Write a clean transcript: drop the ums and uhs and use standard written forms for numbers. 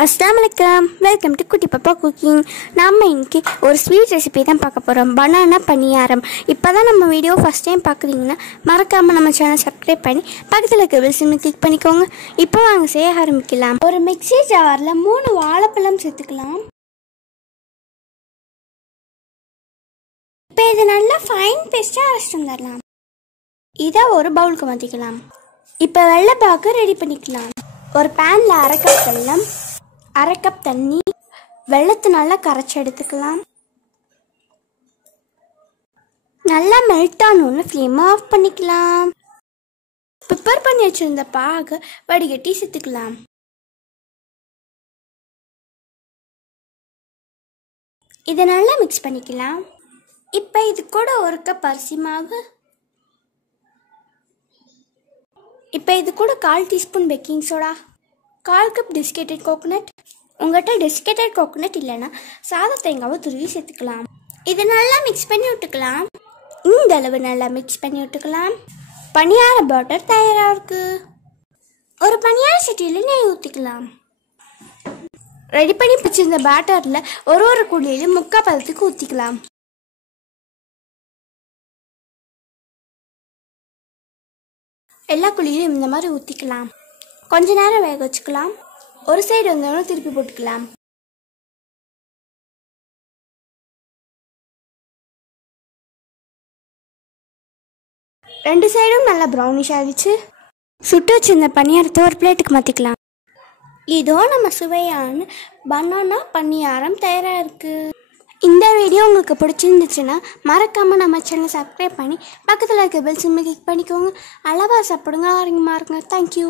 Assalamualaikum, welcome to Kutty Papa Cooking. நாம இன்னைக்கு ஒரு ஸ்வீட் ரெசிபி தான் பார்க்க போறோம். பனானா பணியாரம். இப்போதான் நம்ம வீடியோ ஃபர்ஸ்ட் டைம் பார்க்குறீங்கன்னா மறக்காம நம்ம சேனல் சப்ஸ்கிரைப் பண்ணி பக்கத்தில் இருக்க பெல் சிம்மை கிளிக் பண்ணிக்கோங்க. இப்போ வாங்க செய்ய ஆரம்பிக்கலாம். ஒரு மிக்ஸி ஜார்ல 3 வாழைப்பழம் சேர்த்துக்கலாம். இப்போ இது நல்லா ஃபைன் பேஸ்டா அரைச்சிட்டு வந்துடலாம். இதை ஒரு பவுலுக்கு மாற்றிக்கலாம். இப்போ வெள்ளை பாக்கு ரெடி பண்ணிக்கலாம். ஒரு பேன்ல 1/2 கப் வெல்லம், 1/2 கப் தண்ணி, வெள்ளத்தை நல்லா கரைச்சி எடுத்துக்கலாம். நல்லா மெல்ட் ஆனோன்னு ஃப்ளேமை ஆஃப் பண்ணிக்கலாம். ப்ரிப்பேர் பண்ணி வச்சிருந்த பாகை வடிகட்டி சேர்த்துக்கலாம். இதை நல்லா மிக்ஸ் பண்ணிக்கலாம். இப்போ இது கூட 1 கப் அரிசி மாவு, இப்போ இது கூட 1/4 teaspoon baking soda, 1/4 cup desiccated coconut. உங்கள்கிட்ட டெசிகேட்டட் கோகோனட் இல்லைன்னா சாத தேங்காவை துருவி சேர்த்துக்கலாம். இதை நல்லா மிக்ஸ் பண்ணி விட்டுக்கலாம். இந்த அளவு நல்லா மிக்ஸ் பண்ணி விட்டுக்கலாம். பணியார பேட்டர் தயாராக இருக்கு. ஒரு பணியார சட்டியில் நெய் ஊற்றிக்கலாம். ரெடி பண்ணி பிடிச்சிருந்த பேட்டரில் ஒரு குழியிலும் 3/4 பதத்துக்கு ஊற்றிக்கலாம். எல்லா குழியிலும் இந்த மாதிரி ஊற்றிக்கலாம். கொஞ்ச நேரம் வேக வச்சுக்கலாம். ஒரு சைடு வந்தோடனே திருப்பி போட்டுக்கலாம். ரெண்டு சைடும் நல்லா ப்ரௌனிஷ் ஆகிடுச்சு. சுட்டு வச்சிருந்த பணியாரத்தை ஒரு பிளேட்டுக்கு மாற்றிக்கலாம். இதோ நம்ம சுவையான பனானா பணியாரம் தயாராக இருக்குது. இந்த வீடியோ உங்களுக்கு பிடிச்சிருந்துச்சுன்னா மறக்காமல் நம்ம சேனலை சப்ஸ்கிரைப் பண்ணி பக்கத்தில் இருக்க பெல் சிம்மை கிளிக் பண்ணிக்கோங்க. அளவாக சாப்பிடுங்க, ஆரோக்கியமாக இருங்க. தேங்க்யூ.